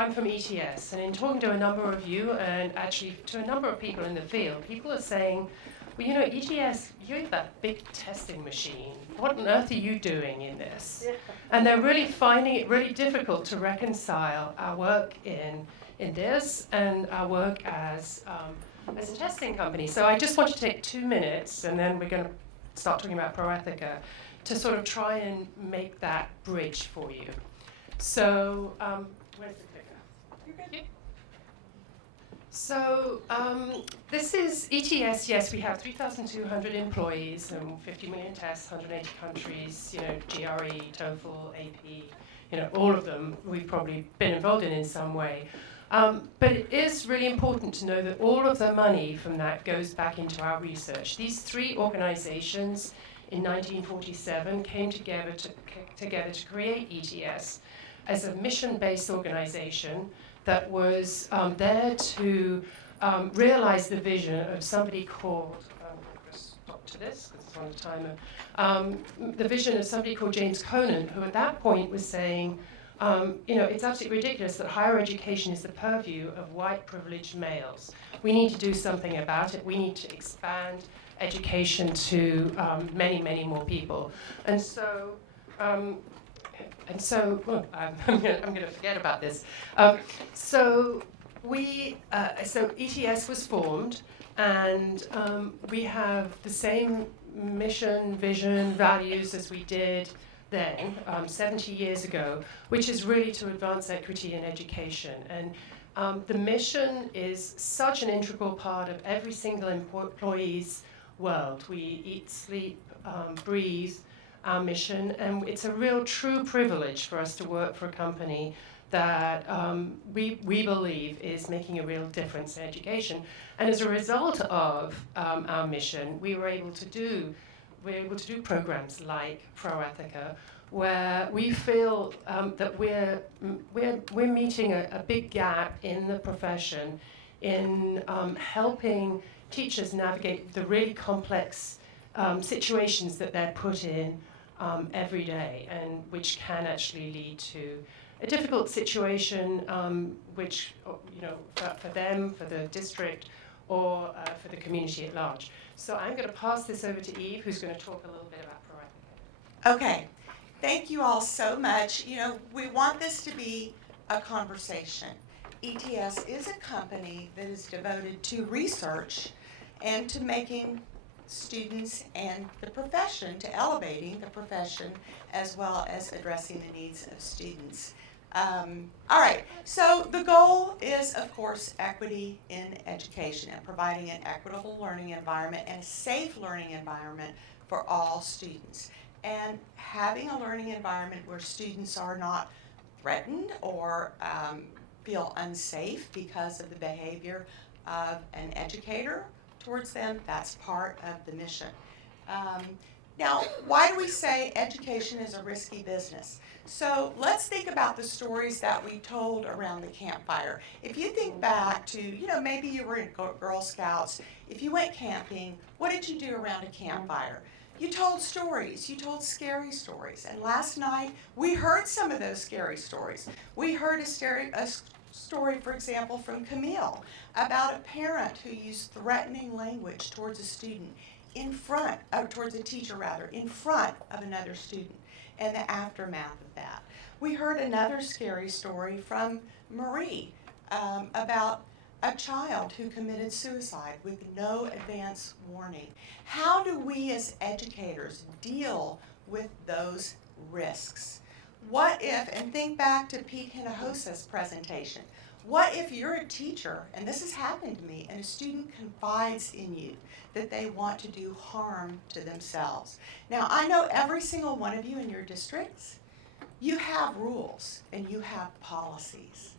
I'm from ETS, and in talking to a number of you, and actually to a number of people in the field, people are saying, well, you know, ETS, you're that big testing machine. What on earth are you doing in this? Yeah. And they're really finding it really difficult to reconcile our work in this and our work as a testing company. So I just want to take 2 minutes, and then we're going to start talking about ProEthica, to sort of try and make that bridge for you. So, where's the clicker? You're good. So, this is ETS. Yes, we have 3,200 employees and 50 million tests, 180 countries, you know, GRE, TOEFL, AP, you know, all of them we've probably been involved in some way. But it is really important to know that all of the money from that goes back into our research. These three organizations in 1947 came together to create ETS as a mission-based organization that was there to realize the vision of somebody called, just stop to this because it's on the timer, the vision of somebody called James Conant, who at that point was saying, you know, it's absolutely ridiculous that higher education is the purview of white privileged males. We need to do something about it. We need to expand education to many, many more people. And so, well, I'm going to forget about this. So ETS was formed, and we have the same mission, vision, values as we did then, 70 years ago, which is really to advance equity in education. And the mission is such an integral part of every single employee's world. We eat, sleep, breathe our mission, and it's a real true privilege for us to work for a company that we believe is making a real difference in education. And as a result of our mission, we're able to do programs like ProEthica, where we feel that we're meeting a big gap in the profession in helping teachers navigate the really complex situations that they're put in every day, and which can actually lead to a difficult situation, which, you know, for them, for the district, or for the community at large. So I'm going to pass this over to Eve, who's going to talk a little bit about ProEthica. Okay. Thank you all so much. You know, we want this to be a conversation. ETS is a company that is devoted to research and to making students and the profession, to elevating the profession, as well as addressing the needs of students. All right, so the goal is, of course, equity in education and providing an equitable learning environment and a safe learning environment for all students. And having a learning environment where students are not threatened or feel unsafe because of the behavior of an educator towards them, that's part of the mission. Now, why do we say education is a risky business? So let's think about the stories that we told around the campfire. If you think back to, you know, maybe you were in Girl Scouts. If you went camping, what did you do around a campfire? You told stories. You told scary stories. And last night, we heard some of those scary stories. We heard a story, for example, from Camille about a parent who used threatening language towards a student towards a teacher rather, in front of another student, and the aftermath of that. We heard another scary story from Marie about a child who committed suicide with no advance warning. How do we as educators deal with those risks? What if, and think back to Pete Hinojosa's presentation, what if you're a teacher, and this has happened to me, and a student confides in you that they want to do harm to themselves? Now, I know every single one of you in your districts, you have rules and you have policies.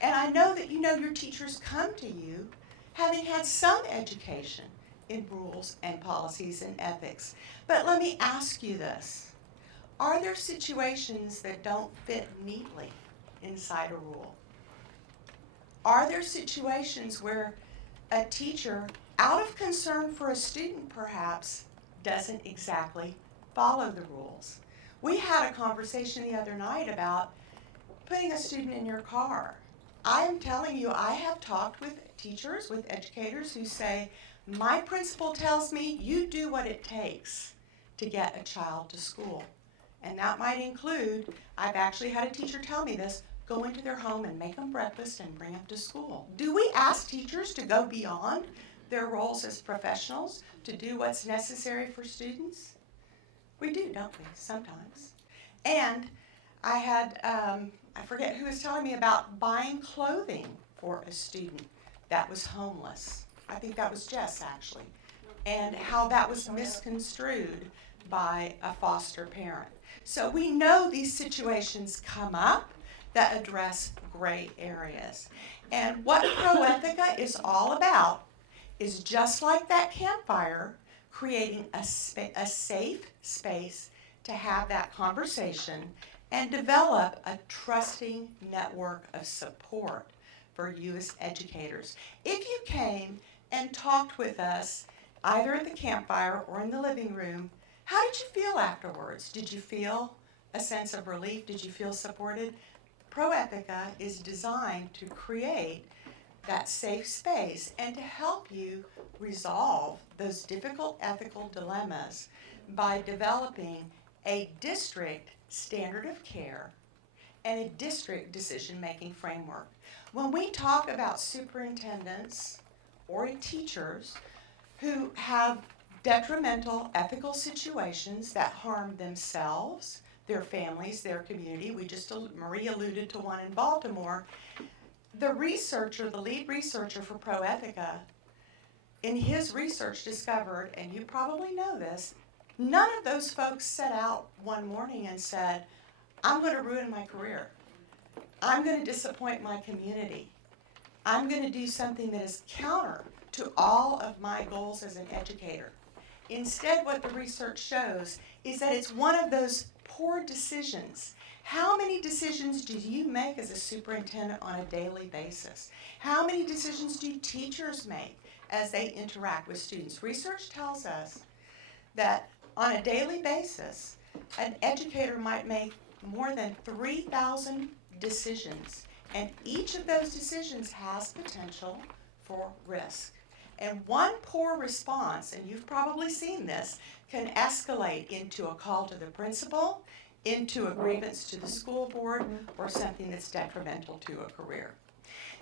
And I know that you know your teachers come to you having had some education in rules and policies and ethics. But let me ask you this. Are there situations that don't fit neatly inside a rule? Are there situations where a teacher, out of concern for a student perhaps, doesn't exactly follow the rules? We had a conversation the other night about putting a student in your car I'm telling you, I have talked with teachers, with educators who say, my principal tells me you do what it takes to get a child to school. And that might include, I've actually had a teacher tell me this, go into their home and make them breakfast and bring them to school. Do we ask teachers to go beyond their roles as professionals to do what's necessary for students? We do, don't we, sometimes? And I had, I forget who was telling me about buying clothing for a student that was homeless. I think that was Jess, actually. And how that was misconstrued by a foster parent. So we know these situations come up that address gray areas. And what ProEthica is all about is just like that campfire, creating a safe space to have that conversation and develop a trusting network of support for you as educators. If you came and talked with us, either at the campfire or in the living room, how did you feel afterwards? Did you feel a sense of relief? Did you feel supported? ProEthica is designed to create that safe space and to help you resolve those difficult ethical dilemmas by developing a district standard of care and a district decision-making framework. When we talk about superintendents or teachers who have detrimental ethical situations that harm themselves, their families, their community, Marie alluded to one in Baltimore, the researcher, the lead researcher for ProEthica, in his research discovered, and you probably know this, none of those folks set out one morning and said, I'm going to ruin my career. I'm going to disappoint my community. I'm going to do something that is counter to all of my goals as an educator. Instead, what the research shows is that it's one of those poor decisions. How many decisions do you make as a superintendent on a daily basis? How many decisions do teachers make as they interact with students? Research tells us that on a daily basis, an educator might make more than 3,000 decisions, and each of those decisions has potential for risk. And one poor response, and you've probably seen this, can escalate into a call to the principal, into a grievance to the school board, or something that's detrimental to a career.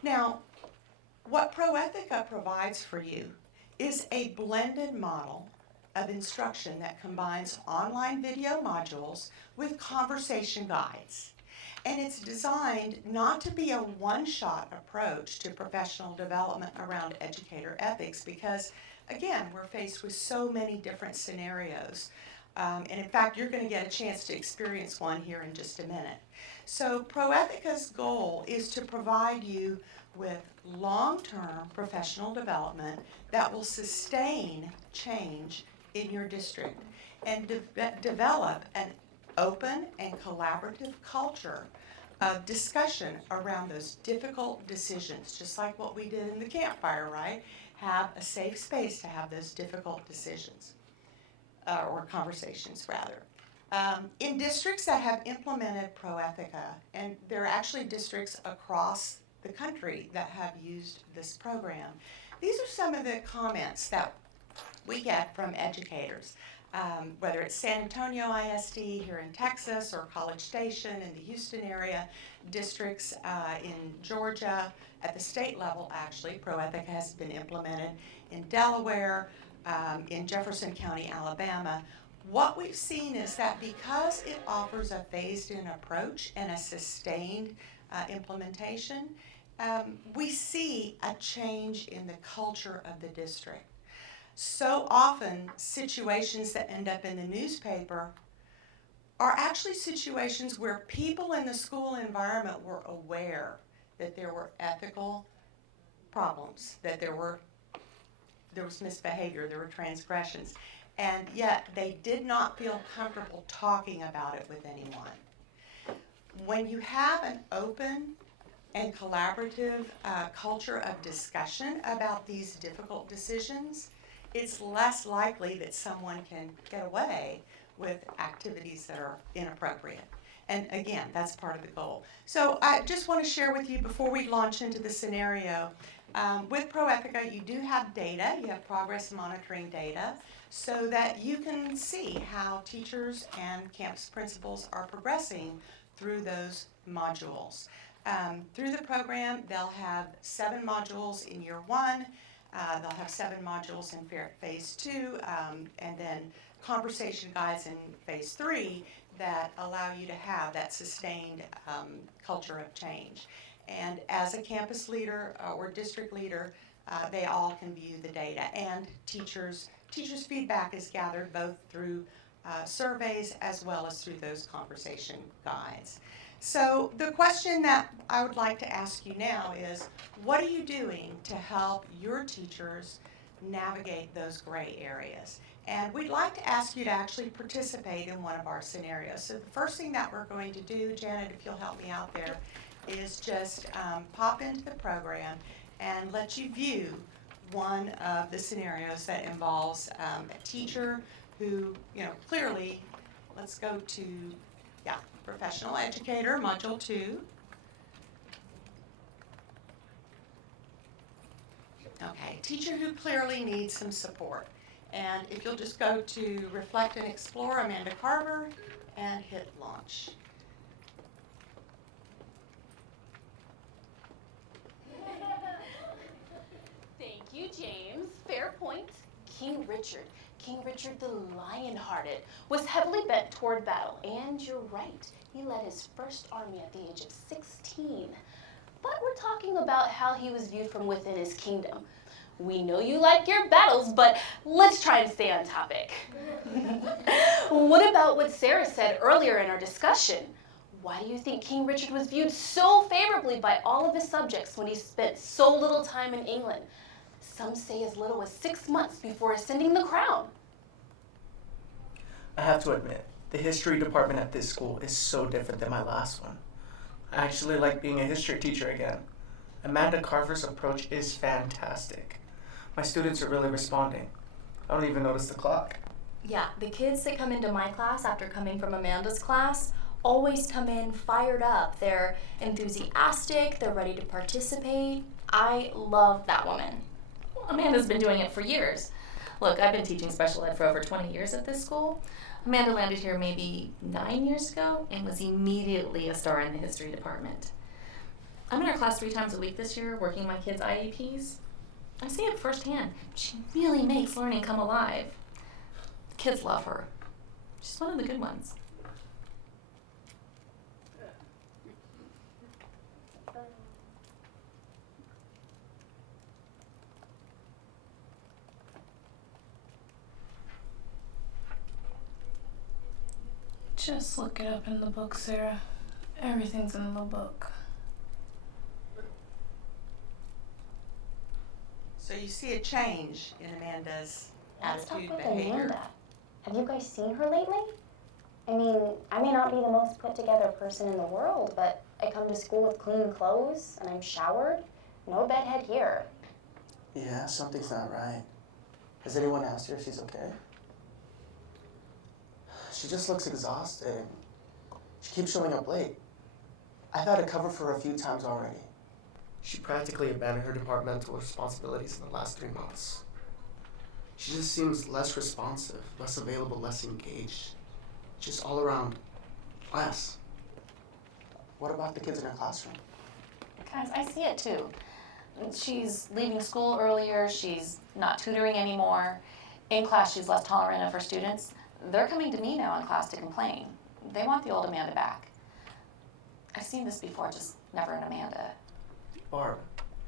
Now, what ProEthica provides for you is a blended model of instruction that combines online video modules with conversation guides. And it's designed not to be a one-shot approach to professional development around educator ethics because, again, we're faced with so many different scenarios. And in fact, you're going to get a chance to experience one here in just a minute. So ProEthica's goal is to provide you with long-term professional development that will sustain change in your district and develop an open and collaborative culture of discussion around those difficult decisions, just like what we did in the campfire, right? Have a safe space to have those difficult decisions, or conversations rather. In districts that have implemented ProEthica, and there are actually districts across the country that have used this program, these are some of the comments that we get from educators. Whether it's San Antonio ISD here in Texas or College Station in the Houston area, districts in Georgia, at the state level actually, ProEthica has been implemented in Delaware, in Jefferson County, Alabama. What we've seen is that because it offers a phased-in approach and a sustained implementation, we see a change in the culture of the district. So often, situations that end up in the newspaper are actually situations where people in the school environment were aware that there were ethical problems, that there was misbehavior, there were transgressions, and yet they did not feel comfortable talking about it with anyone. When you have an open and collaborative culture of discussion about these difficult decisions, it's less likely that someone can get away with activities that are inappropriate. And again, that's part of the goal. So I just want to share with you before we launch into the scenario, with ProEthica, you do have data, you have progress monitoring data, so that you can see how teachers and campus principals are progressing through those modules. Through the program, they'll have 7 modules in year 1, they'll have 7 modules in phase 2, and then conversation guides in phase 3 that allow you to have that sustained culture of change. And as a campus leader or district leader, they all can view the data. And teachers' feedback is gathered both through surveys as well as through those conversation guides. So the question that I would like to ask you now is, what are you doing to help your teachers navigate those gray areas? And we'd like to ask you to actually participate in one of our scenarios. So the first thing that we're going to do, Janet, if you'll help me out there, is just pop into the program and let you view one of the scenarios that involves a teacher who, clearly, let's go to, professional educator, module 2. Okay, teacher who clearly needs some support. And if you'll just go to Reflect and Explore, Amanda Carver, and hit launch. Thank you, James. Fair point. King Richard the Lion-Hearted, was heavily bent toward battle, and you're right, he led his first army at the age of 16. But we're talking about how he was viewed from within his kingdom. We know you like your battles, but let's try and stay on topic. What about what Sarah said earlier in our discussion? Why do you think King Richard was viewed so favorably by all of his subjects when he spent so little time in England? Some say as little as 6 months before ascending the crown. I have to admit, the history department at this school is so different than my last one. I actually like being a history teacher again. Amanda Carver's approach is fantastic. My students are really responding. I don't even notice the clock. Yeah, the kids that come into my class after coming from Amanda's class always come in fired up. They're enthusiastic, they're ready to participate. I love that woman. Well, Amanda's been doing it for years. Look, I've been teaching special ed for over 20 years at this school. Amanda landed here maybe 9 years ago and was immediately a star in the history department. I'm in her class 3 times a week this year, working my kids' IEPs. I see it firsthand. She really makes learning come alive. The kids love her. She's one of the good ones. Just look it up in the book, Sarah. Everything's in the book. So you see a change in Amanda's Let's talk attitude, with behavior. Amanda. Have you guys seen her lately? I mean, I may not be the most put together person in the world, but I come to school with clean clothes and I'm showered. No bedhead here. Yeah, something's not right. Has anyone asked her if she's okay? She just looks exhausted. She keeps showing up late. I've had to cover for her a few times already. She practically abandoned her departmental responsibilities in the last 3 months. She just seems less responsive, less available, less engaged. Just all around less. What about the kids in her classroom? Guys, I see it too. She's leaving school earlier, she's not tutoring anymore. In class, she's less tolerant of her students. They're coming to me now in class to complain. They want the old Amanda back. I've seen this before, just never in Amanda. Barb,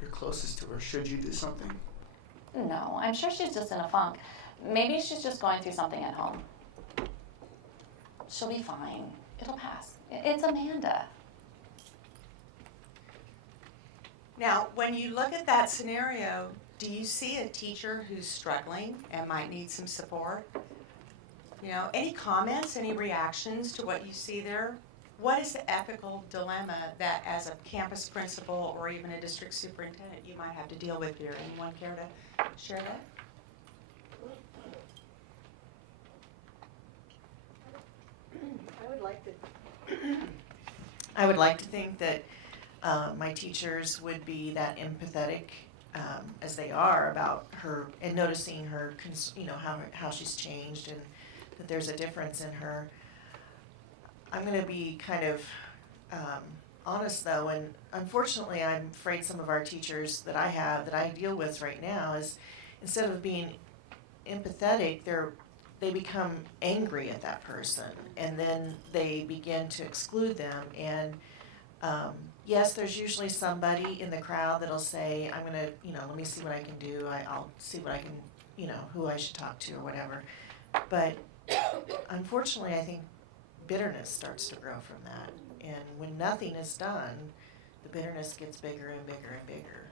you're closest to her. Should you do something? No, I'm sure she's just in a funk. Maybe she's just going through something at home. She'll be fine. It'll pass. It's Amanda. Now, when you look at that scenario, do you see a teacher who's struggling and might need some support? Any comments, any reactions to what you see there? What is the ethical dilemma that as a campus principal or even a district superintendent you might have to deal with here? Anyone care to share that? I would like to I would like to think that my teachers would be that empathetic as they are about her and noticing her, how she's changed and that there's a difference in her. I'm going to be kind of honest though, and unfortunately I'm afraid some of our teachers that I deal with right now is instead of being empathetic, they become angry at that person and then they begin to exclude them. And yes, there's usually somebody in the crowd that'll say, I'm gonna, let me see what I can do. I'll see what I can, who I should talk to or whatever. But unfortunately, I think bitterness starts to grow from that. And when nothing is done, the bitterness gets bigger and bigger and bigger.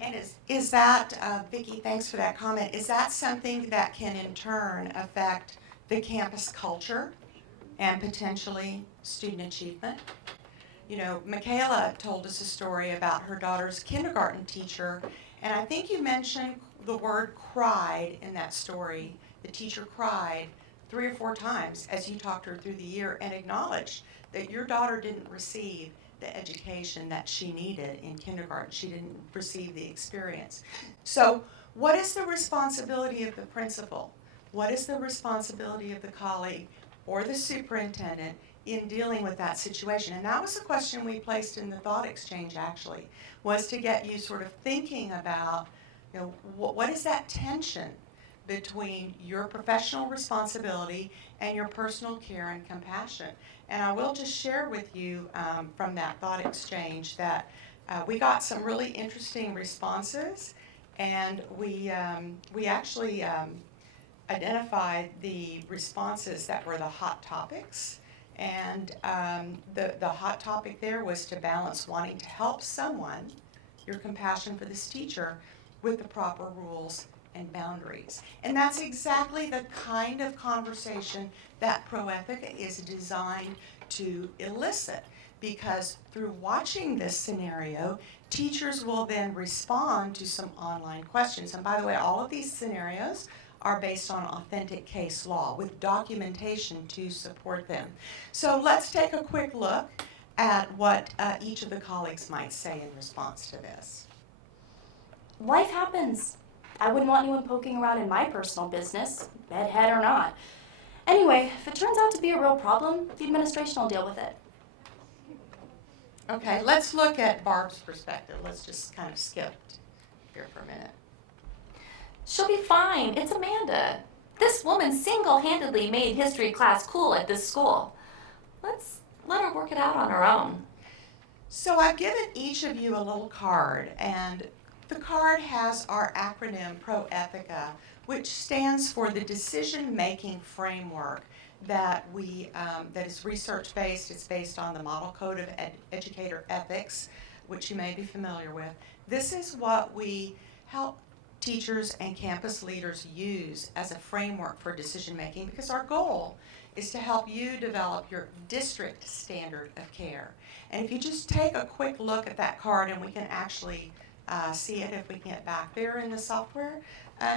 And is that, Vicki, thanks for that comment, is that something that can in turn affect the campus culture and potentially student achievement? Michaela told us a story about her daughter's kindergarten teacher, and I think you mentioned the word cried in that story. The teacher cried 3 or 4 times as you talked her through the year and acknowledged that your daughter didn't receive the education that she needed in kindergarten. She didn't receive the experience. So what is the responsibility of the principal? What is the responsibility of the colleague or the superintendent in dealing with that situation? And that was the question we placed in the thought exchange, actually, was to get you sort of thinking about, what is that tension between your professional responsibility and your personal care and compassion. And I will just share with you from that thought exchange that we got some really interesting responses, and we actually identified the responses that were the hot topics. And the hot topic there was to balance wanting to help someone, your compassion for this teacher, with the proper rules and boundaries. And that's exactly the kind of conversation that ProEthica is designed to elicit, because through watching this scenario, teachers will then respond to some online questions. And by the way, all of these scenarios are based on authentic case law with documentation to support them. So let's take a quick look at what each of the colleagues might say in response to this. Life happens. I wouldn't want anyone poking around in my personal business, bedhead or not. Anyway, if it turns out to be a real problem, the administration will deal with it. Okay, let's look at Barb's perspective. Let's just kind of skip here for a minute. She'll be fine. It's Amanda. This woman single-handedly made history class cool at this school. Let's let her work it out on her own. So I've given each of you a little card, and the card has our acronym ProEthica, which stands for the decision-making framework that that is research-based. It's based on the Model Code of Educator Ethics, which you may be familiar with. This is what we help teachers and campus leaders use as a framework for decision-making, because our goal is to help you develop your district standard of care. And if you just take a quick look at that card, and we can actually see it if we get back there in the software,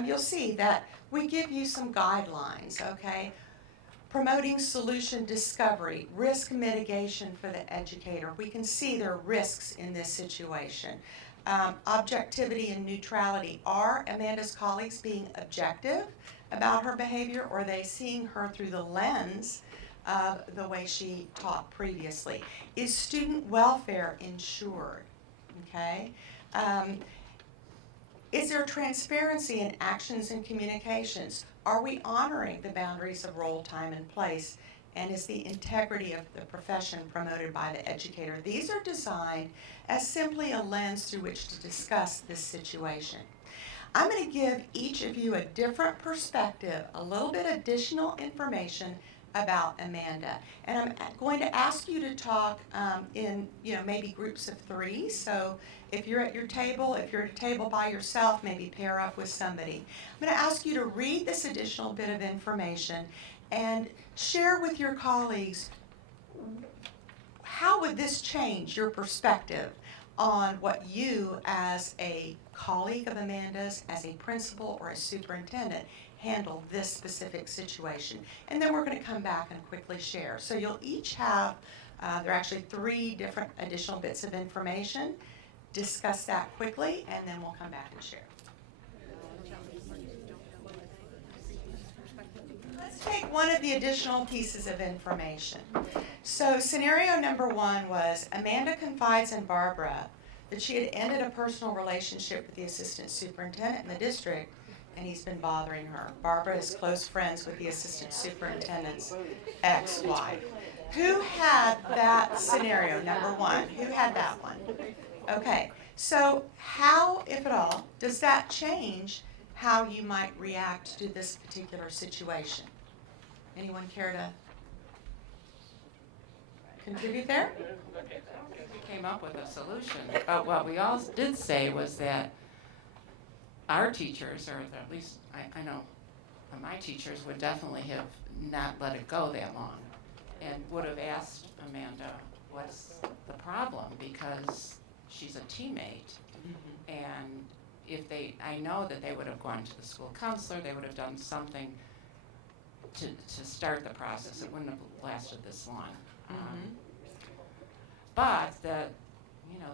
you'll see that we give you some guidelines, okay? Promoting solution discovery, risk mitigation for the educator. We can see there are risks in this situation. Objectivity and neutrality. Are Amanda's colleagues being objective about her behavior, or are they seeing her through the lens of the way she taught previously? Is student welfare ensured? Okay. Is there transparency in actions and communications? Are we honoring the boundaries of role, time, and place? And is the integrity of the profession promoted by the educator? These are designed as simply a lens through which to discuss this situation. I'm going to give each of you a different perspective, a little bit additional information about Amanda. And I'm going to ask you to talk in maybe groups of 3. So if you're at your table, if you're at a table by yourself, maybe pair up with somebody. I'm going to ask you to read this additional bit of information and share with your colleagues, how would this change your perspective on what you, as a colleague of Amanda's, as a principal or a superintendent, handle this specific situation. And then we're going to come back and quickly share. So you'll each have, there are actually 3 different additional bits of information. Discuss that quickly, and then we'll come back and share. Let's take one of the additional pieces of information. So scenario number 1 was Amanda confides in Barbara that she had ended a personal relationship with the assistant superintendent in the district, and he's been bothering her. Barbara is close friends with the assistant superintendent's ex-wife. Who had that scenario, number 1? Who had that one? Okay, so how, if at all, does that change how you might react to this particular situation? Anyone care to contribute there? Came up with a solution. But what we all did say was that our teachers, or at least I know my teachers, would definitely have not let it go that long and would have asked Amanda what's the problem, because she's a teammate. And if I know that they would have gone to the school counselor, they would have done something to start the process. It wouldn't have lasted this long. But that,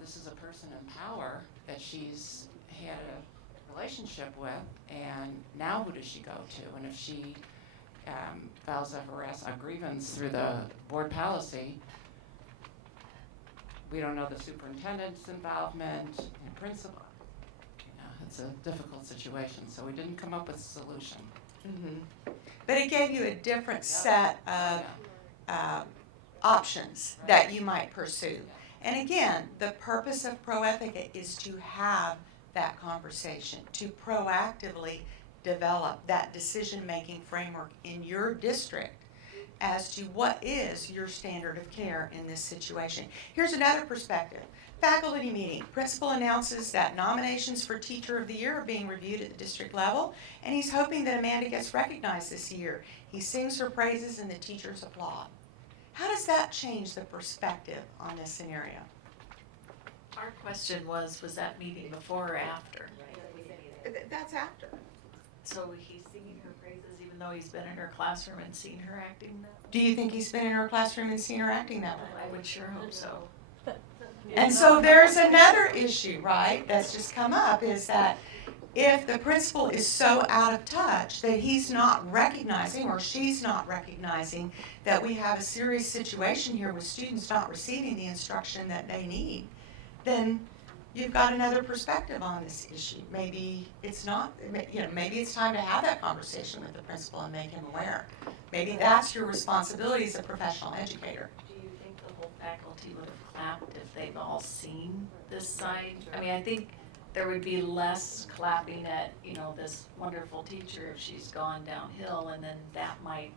this is a person in power that she's had a relationship with, and now who does she go to? And if she files a grievance through the board policy, we don't know the superintendent's involvement and principal. It's a difficult situation, so we didn't come up with a solution. But it gave you a different set of options that you might pursue. And again, the purpose of ProEthica is to have that conversation, to proactively develop that decision-making framework in your district as to what is your standard of care in this situation. Here's another perspective. Faculty meeting. Principal announces that nominations for Teacher of the Year are being reviewed at the district level, and he's hoping that Amanda gets recognized this year. He sings her praises and the teachers applaud. How does that change the perspective on this scenario? Our question was that meeting before or after? That's after. So he's singing her praises even though he's been in her classroom and seen her acting that way? Do you think he's been in her classroom and seen her acting that way? I would sure hope so. And so there's another issue, right, that's just come up, is that if the principal is so out of touch that he's not recognizing or she's not recognizing that we have a serious situation here with students not receiving the instruction that they need, then you've got another perspective on this issue. Maybe it's not, maybe it's time to have that conversation with the principal and make him aware. Maybe that's your responsibility as a professional educator. Do you think the whole faculty would have clapped if they've all seen this side? I mean, I think there would be less clapping at, this wonderful teacher if she's gone downhill, and then that might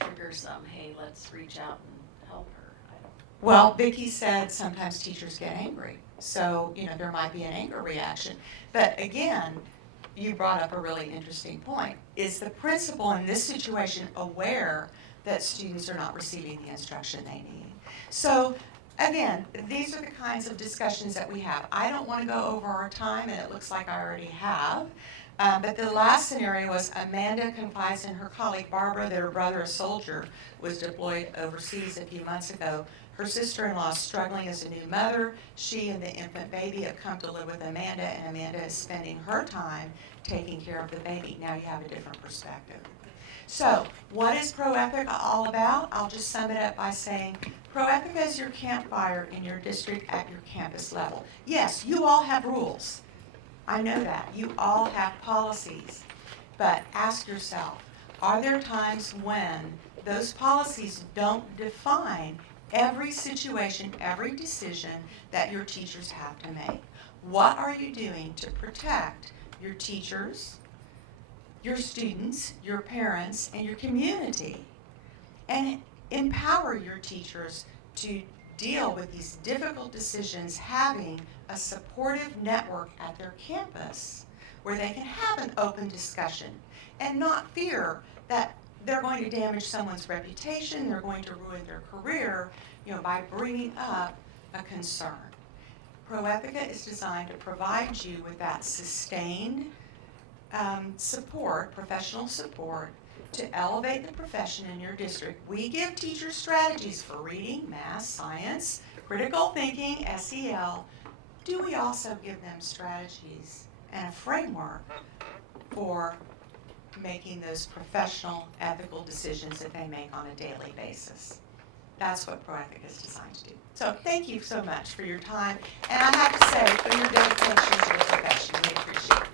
trigger some, hey, let's reach out and help her. Well, Vicki said sometimes teachers get angry. So, there might be an anger reaction. But again, you brought up a really interesting point. Is the principal in this situation aware that students are not receiving the instruction they need? So, again, these are the kinds of discussions that we have. I don't want to go over our time, and it looks like I already have. But the last scenario was Amanda confides in her colleague Barbara that her brother, a soldier, was deployed overseas a few months ago. Her sister-in-law is struggling as a new mother. She and the infant baby have come to live with Amanda, and Amanda is spending her time taking care of the baby. Now you have a different perspective. So, what is ProEthica all about? I'll just sum it up by saying ProEthica is your campfire in your district at your campus level. Yes, you all have rules. I know that. You all have policies. But ask yourself, are there times when those policies don't define every situation, every decision that your teachers have to make? What are you doing to protect your teachers, your students, your parents, and your community? And empower your teachers to deal with these difficult decisions, having a supportive network at their campus where they can have an open discussion and not fear that they're going to damage someone's reputation, they're going to ruin their career, by bringing up a concern. ProEthica is designed to provide you with that sustained support, professional support, to elevate the profession in your district. We give teachers strategies for reading, math, science, critical thinking, SEL. Do we also give them strategies and a framework for making those professional, ethical decisions that they make on a daily basis? That's what ProEthica is designed to do. So thank you so much for your time. And I have to say, for your dedication to the profession, we appreciate it.